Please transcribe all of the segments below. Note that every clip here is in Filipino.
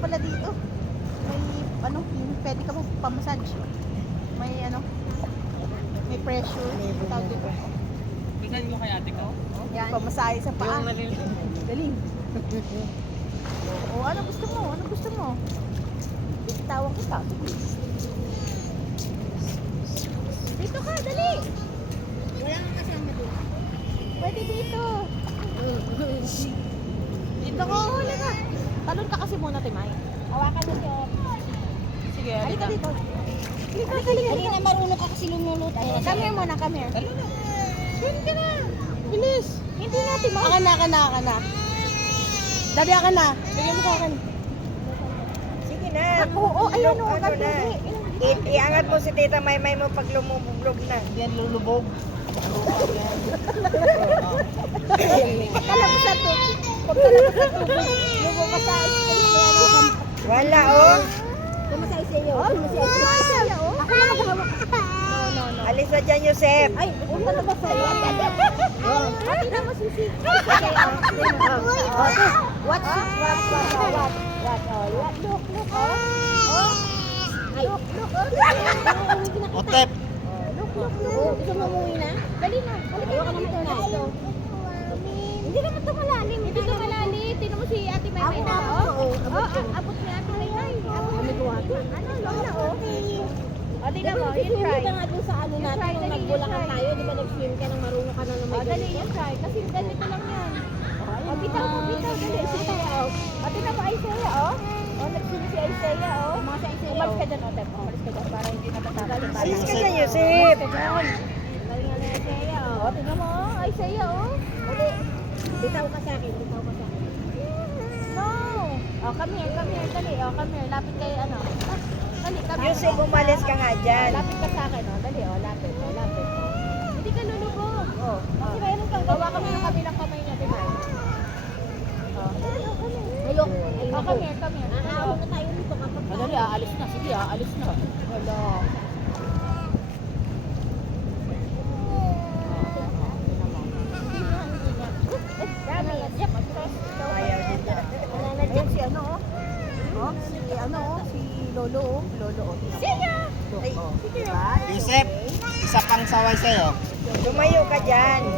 pala dito. May ano, pwede ka pamassage. May ano, may pressure. Tawag dito. Tingnan mo kay ate ko. Yan, pamasahe sa paa. Yung nalilito. Galing. O, ano gusto mo? Ano gusto mo? Bitawan kita. Dito ka, dali. Wala kang kasama doon. Pwede dito. Dito ko, huli ka. Talon ka kasi muna, Timay. Hawakan mo siya. Sige, Halika dito. Halika. Halika na, marunong ka kasi lumulot. Come here muna, come here. Talo na. Pwede ka na. Bilis. Hindi na, Timay. Akan na. Dali, akan na. Bigyan mo sa akin. Sige na. Oo, ayun o. Ano na? Iangat mo si Tita Maymay mo pag lumubog na. Yan lulubog. Pagkalabas sa tubig. Lumabas sa space na yan. Wala oh. Kumasay sa iyo. Kumasay sa iyo. Ako na maghawak. No. Alis na dyan, Yosef. Ay, punta na ba sa iyo? Pati na mo sisi. What? Look. Ay, look. Otep. Gusto mo umuwi na? Dali na. Halika na dito na. Hindi naman ito malalim. Hindi ito malalim. Tingnan mo si Ate Maymay na. Abot ni Ate Maymay. Kami kuwato. Ano, lola, oh. O, tingnan mo, you Swimming try. ka nga doon sa ano You natin try, nung dali, nagbulakan you try. tayo. Di ba nag-swim ka nang marunong ka na na O, may dali, ganito? you try. Kasi ganito lang yan. O, bitaw mo, dali. Sige, o. O, tingnan mo, Isaiah, o. O, nag-swim si Isaiah, o. Mga sa Isaiah, Umalis ka o. dyan, Otep. Umalis ka dyan para hindi natatakal. Alis ka dyan, Yosef. Galing nga na Isaiah, o. O, tingnan mo, Isaiah, o. Dali. Bitaw ka sa akin. No. O, come here, dali. O, come here. Lapit kay, ano. Dali, come here. Yosef, umalis ka nga dyan. Lapit ka sa akin, o. Dali, o. Lapit, o. Hindi ka lulubog. O. Kasi mayroon kang hawakan mo yung kabilang kamay niya, diba? O. Ayok. O, come here. Ahawag na tayo nito kapag Dali, aalis na. Sige, aalis na. Wala. Ayaw din niya. Nandiyan si ano, oh. Oh, si ano, oh. Si Lolo, oh. Lolo, oh. Siya! Ay, Yosef, isa pang saway sa'yo. lumayo ka dyan. No,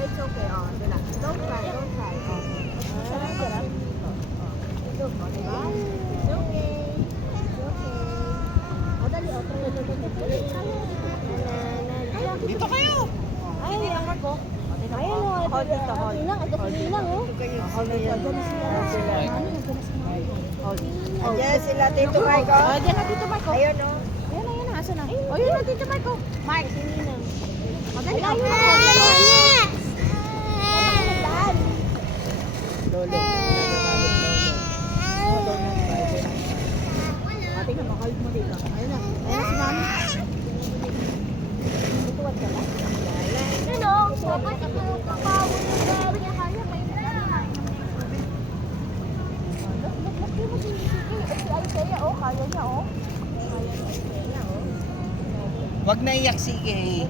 it's okay. Oh, relax. Don't cry. Oh. Sarap. Look, oh, diba? It's okay. Oh, dali, oh. Dito kayo. Ay, ang Marco. Ayun o, Hold dito, hold. Sinang, ito sinang o. Hold dito. Hold. Ayan sila, Tito Marco. Oh, diyan na, Tito Marco. Ayun oh. Ayun na. Asa na? Oh, yun na, Tito Marco. Mark. Sinang. Madali. Ayaw na. Lolo. Ate ka, hold mo dito. Ayun na si Mami. Tutuwad ka lang. Ano? Papa, ito kakawin yung gawin niya kaya. May Look mo si Isaiah, oh. Kaya niya, oh. Wag na iyak si Kay.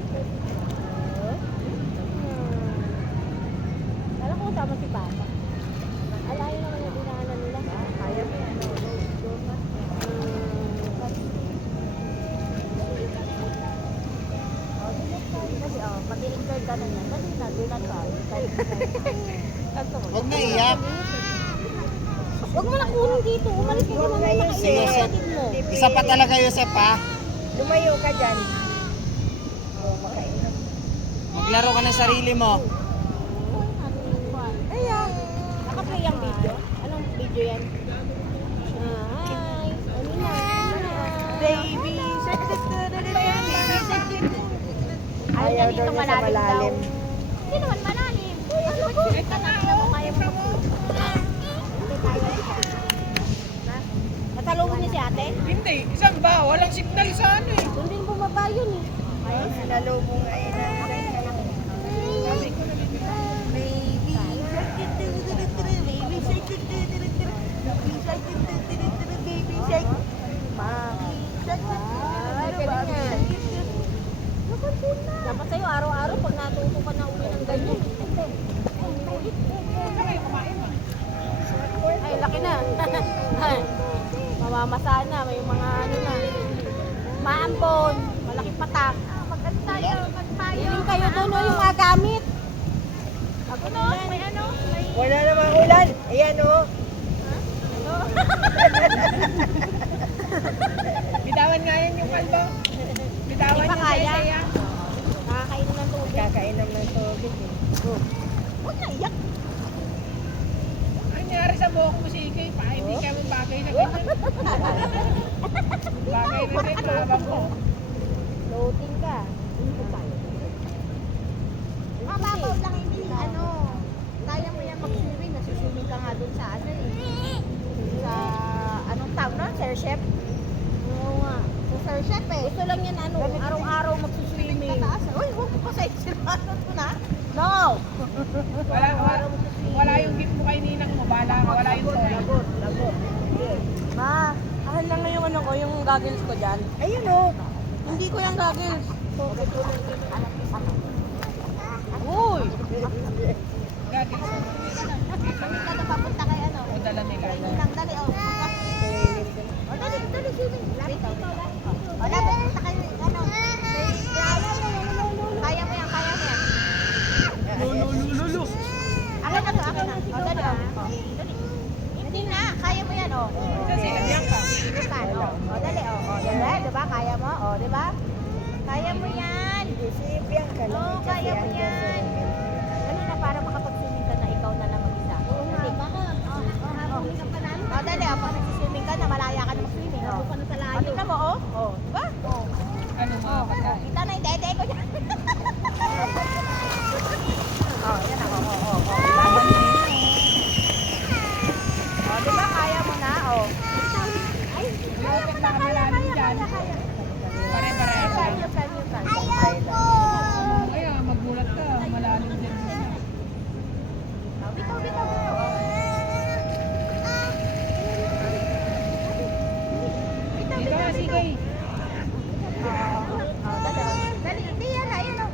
Alam ko tama si Papa. Alayo naman yung dinaanan nila. Kaya mo yan. Mag-i-enjoy ka na yan. Dali na, do not cry. Wag na iyak. Huwag mo na kunin dito. Umalis ka Huwag naman na sa yun, Sige, Yosef. kapatid mo. Isa pa talaga, Yosef, ha? Lumayo ka dyan. Maglaro ka ng sarili mo. Naka-play ang video. Anong video yan? Hi. Ano na? Baby, Ayaw daw niya sa malalim. Hindi naman malalim. Ano ba? Kaya mo Natalungan niya si ate? Hindi, isang ba? Walang signal sa ano eh. Doon din bumaba yun eh. Ay, sinalobo nga yun. Dapat sa'yo araw-araw pag natuto ka na uli ng ganyan. Ay, mamamasa na, may mga ano na. Maambon, malaking patak. Maganda tayo, magpayo. Hiling kayo doon no, yung mga gamit. Ako no, may ano, may... Wala namang ulan. Ayan oh. Bitawan nga yan yung kalbo. Bitawan Hindi pa yung kaya. saya. Nakakainom ng tubig. Kakainom ng tubig eh. Huwag na iyak. Ang nangyari sa buhok mo si Ikay pa, hindi ka mo bagay na ganyan. Bagay na rin, mahabang mo. Floating ka. Mababaw lang hindi, ano, kaya mo yan mag-swimming, nasusumin ka nga dun sa ano eh. Sa, anong tawag nun? Sir Chef? Oo nga. Sa Sir Chef eh. Gusto lang yan ano, araw-araw magsuswimming. Kataas. Uy, huwag mo pa sa isirmanon ko na. No! Wala yung gift mo kay Ninang mo, bala ka, wala yung toy. Ma, akin lang na yung ano ko, yung goggles ko dyan. Ayun oh. Hindi ko yung goggles. Uy! Gagi, Ka na papunta kay ano. o dala nila. Nang dali, oh. O, dali, dali, swimming. Lapit dito. O, lapit, punta kayo, ano. Kaya mo yan, kaya mo yan. Lulu. Akin na to, akin na. O, dali, o. O, dali. Hindi na, kaya mo yan, o. Kasi nagyang ka. Saan, o. O, dali, o. O, diba, kaya mo, o, diba? Kaya mo yan. Si Bianca lang. Oo, kaya mo yan. Dali na, para makapag-swimming ka na, ikaw na lang mag-isa. Dali. O, dali, o. Pag nag-swimming ka na, malaya ka na mag-swimming, o. O, tingnan mo, o. O, diba? O. Ano mga pagkain? Kita na yung dede ko dyan. Oh, yan ako. Oh, diba kaya mo na? Oh. Ay, kaya mo na, kaya. Pare-pareha Can lang. you can. Kaya magmulat ka, malalim din. Oh, bitaw. Oh. Ikaw na si Ikay. Oh, dali. Hindi yan na, yan na.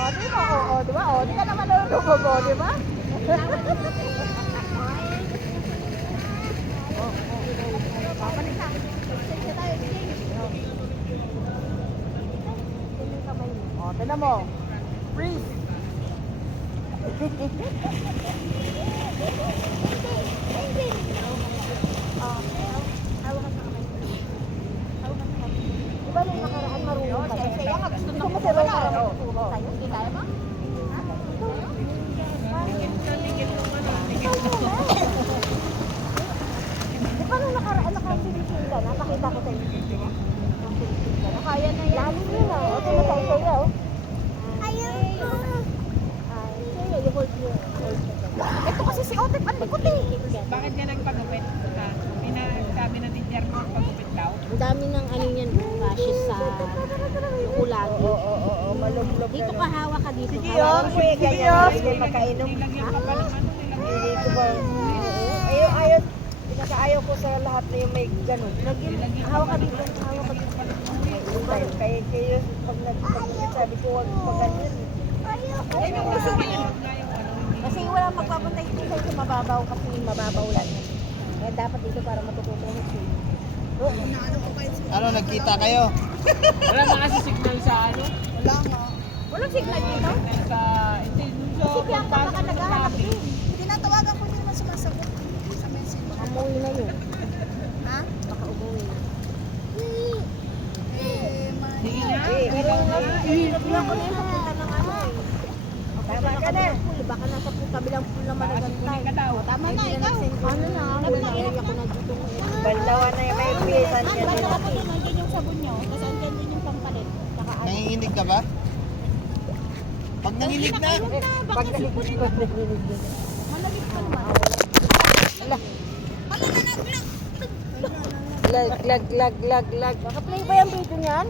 Oh, di ba? Oh, di ba? Oh, di ka naman nalulubog, oh, di ba? Babalik na. Exchange na tayo, exchange. O, tignan mo. Freeze! Diba nung nakaraan marunong ka? Kaya nga gusto na wala. Tayo, hindi kaya ba? Di ba nung nakaraan naka-Philippine ka? Napakita ko sa video. Kaya na yan. Lalim yun ah. O, sino tayo sa'yo? Ayaw ko. Sa'yo, you hold your ito kasi si Otep, ang likot eh. Bakit ka nagpagupit? Ha? Sabi na teacher mo, pagupit daw. Ang dami ng ano yan, rashes sa lulagi. Oo, malumlog Dito ka hawak ka dito. Sige oh, sige ganyan. Sige makainom. Nilagyan ka pa ng ano, nilagyan. Hindi ko ba? Ayaw. Pinakaayaw ko sa lahat na yung may ganun. Hawak ka dito. Hawak ka dito. Kayo, pag nagsabi ko, huwag ganyan. Ayun ang gusto ko yung ano. Kasi wala magpapuntay dito sa ito mababaw kasi mababaw lang. Eh dapat dito para matututunan siya. Ano, nagkita kayo? Wala mga kasi signal sa ano? Walang signal dito. Sa, hindi, sa Si Bianca baka naghahanap din. Tinatawagan ko din naman sumasagot sa message. Umuwi na yun. Ha? Baka umuwi na. Sige nga. Pero Hirap lang ko na yung papunta ng ano eh. tama ka na. Baka nasa kabilang pool naman Baka nagantay. sukunin ka daw. Tama na, ikaw. Ano na, wala area ko na dito ngayon. Bandawan na yung may pisan Ang yan. banda ka po doon, andyan yung sabon nyo. Tapos andyan din yung pampalit. Saka ano. Nanginginig ka ba? Pag nanginig na, Pag nalilig ko, nalilig ko. Malagit pa naman. Lag. Naka-play ba yung video niyan?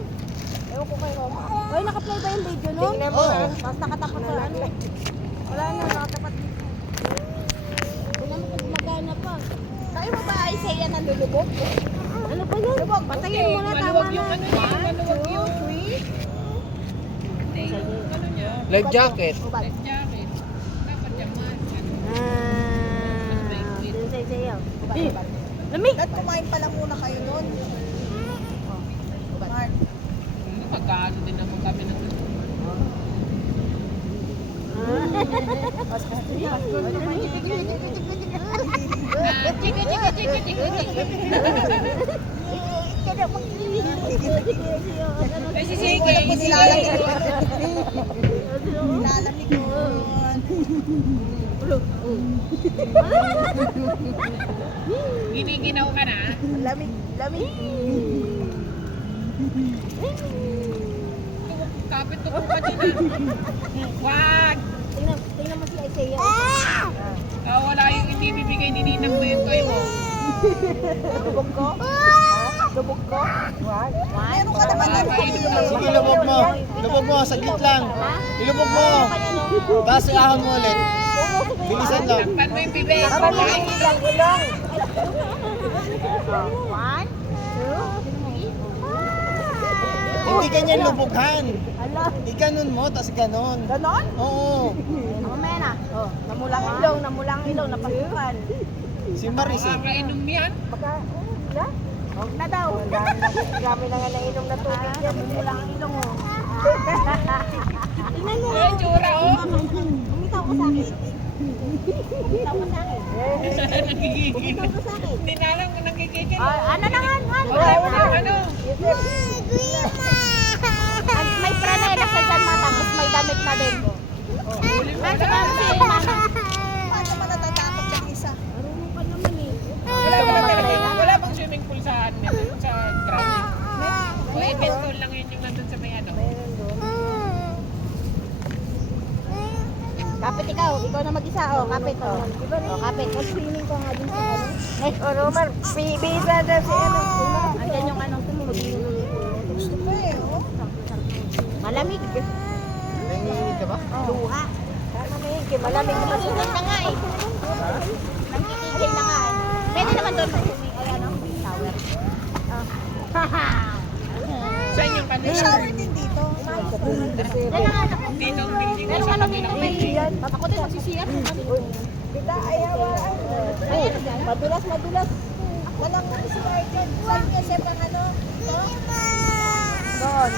Ewan ko kayo. Oy, naka-play ba yung video nun? Tingnan mo. Tapos nakatapat sa ano. Wala na, nakatapat dito. Tingnan mo kung gumagana pa. Tayo mo ba ay saya ng lulubog? Ano ba yan? Lubog, Patayin mo na, tama na. maluwag yung Hindi, ano niya? life jacket. Ubad. Life jacket. Dapat yaman. Isaiah. Ubat. Lamig! Dad, kumain pala muna kayo doon. Mark. Magkaano din naman kami ng Kasi sige, Wala po nilalamig ko. Nilalamig ko. giniginaw ka na. Lamig! Kapit to po ka dyan Wag! Tingnan mo si Isaiah. Wala yung hindi bibigay ni Ninang mo yung toy mo. Lubog ko? Lubog ko? Wag. Meron ka naman Wala, ano mainom eh. lang. Sige, ilubog mo. Ilubog mo, saglit lang. Ilubog mo. Tapos iahon mo ulit. Bilisan lang. Takpan mo yung bibig. Ilong. One, two, Hindi ganyan lubughan. Ala. Iganon mo, tapos ganon. Ganon? Oo. Mamaya na. Oh, namulang ilong, napasukan. Si Maris eh. Makakainom yan. Baka, wala? Huwag na daw. Dami na nga nainom na tubig yan. Namulang ang ilong, oh. Tingnan mo. Ay, tsura oh. Umitaw ko sa akin. Umitaw ko sa akin. Nagigigil. Umitaw ko sa akin. Hindi na alam kung nagigigil. Ano na nga? Ano? May franela sa dyan, ma, tapos may damit na din. Ay, saka si mama. Paano man natatakot yung isa? Marunong ka naman eh. Wala bang swimming pool sa ground? O event pool lang yun yung nandun sa may ano. Kapit ikaw na mag-isa, oh, kapit, oh. Oh, kapit. Mag-swimming ka nga din sa ano. Ay, oh, Roman, bisa na si ano. Andyan yung anong tumulog. Gusto ko eh. Oh. Malamig. Nanginginig ka ba? Luha. Malamig na masugod na nga eh. Nangkikigil na nga eh. Pwede naman doon mag-swimming. Ay, ano? Tower. Saan yung May kanila? shower din dito. Yan ang anak ko. Dito ang building Pero sa ano kabilang dito may building. ako din magsisiyar. Kita ay hawaan. Ay, ano dyan? Madulas. Walang CR dyan. Saan niya siya pang ano? Ito? Doon.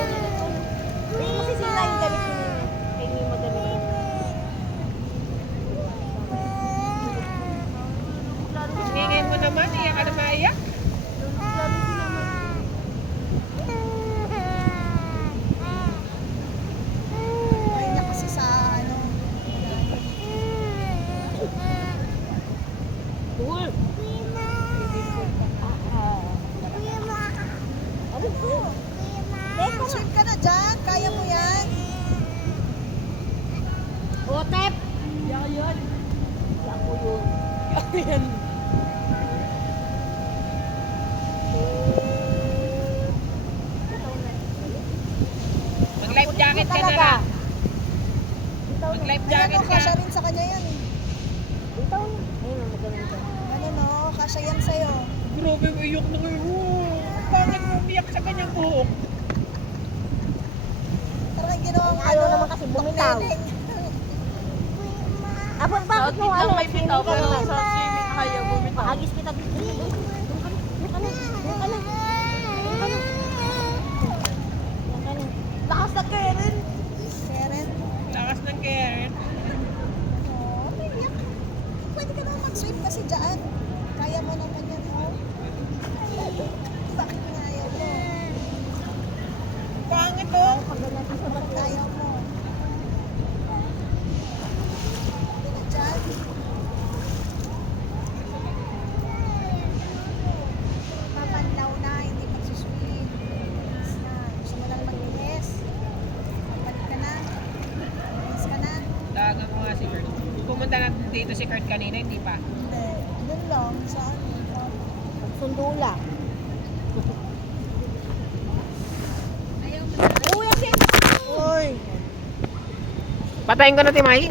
Hindi masisira yung damit ni Nina. Kay Nimo damit. Hingin mo naman, iyak ka na maiyak. Ay niya kasi sa ano. Cool. Ano po? Swim ka na dyan. Kaya mo yan. Otep! Yan yun. Yan ko yun. Mag-life jacket ka na lang. Mag-life Ayan jacket o, ka. kasya rin sa kanya yan eh. Bitaw na. Ayun, magaling ka. Ano no, kasya yan sa'yo. Grabe, umiyak na ngayon. Bakit mo umiyak sa kanyang buhok? Parang ginawang Ayaw naman kasi bumitaw. Abang bakit mo ano? May bitaw ka naman. Sa swimming ayaw bumitaw. Agis kita dito. Doon ka na. Lakas na Karen. Karen. Lakas ng Karen. Oh, umiyak. Pwede ka naman mag-swim kasi dyan. Kaya mo naman yan. Oh. Bakit nga ayaw mo? Pangit oh. Bakit ayaw mo? Hindi na dyan. Papanlaw na, hindi magsuswim. Yes na. Gusto mo lang maglinis. Balik ka na. Linis ka na. Tawagan mo nga si Kurt. Pumunta na dito si Kurt kanina, hindi pa. Hindi. Doon lang. Saan? Sundo lang. Uy! Patayin ko na, Timay.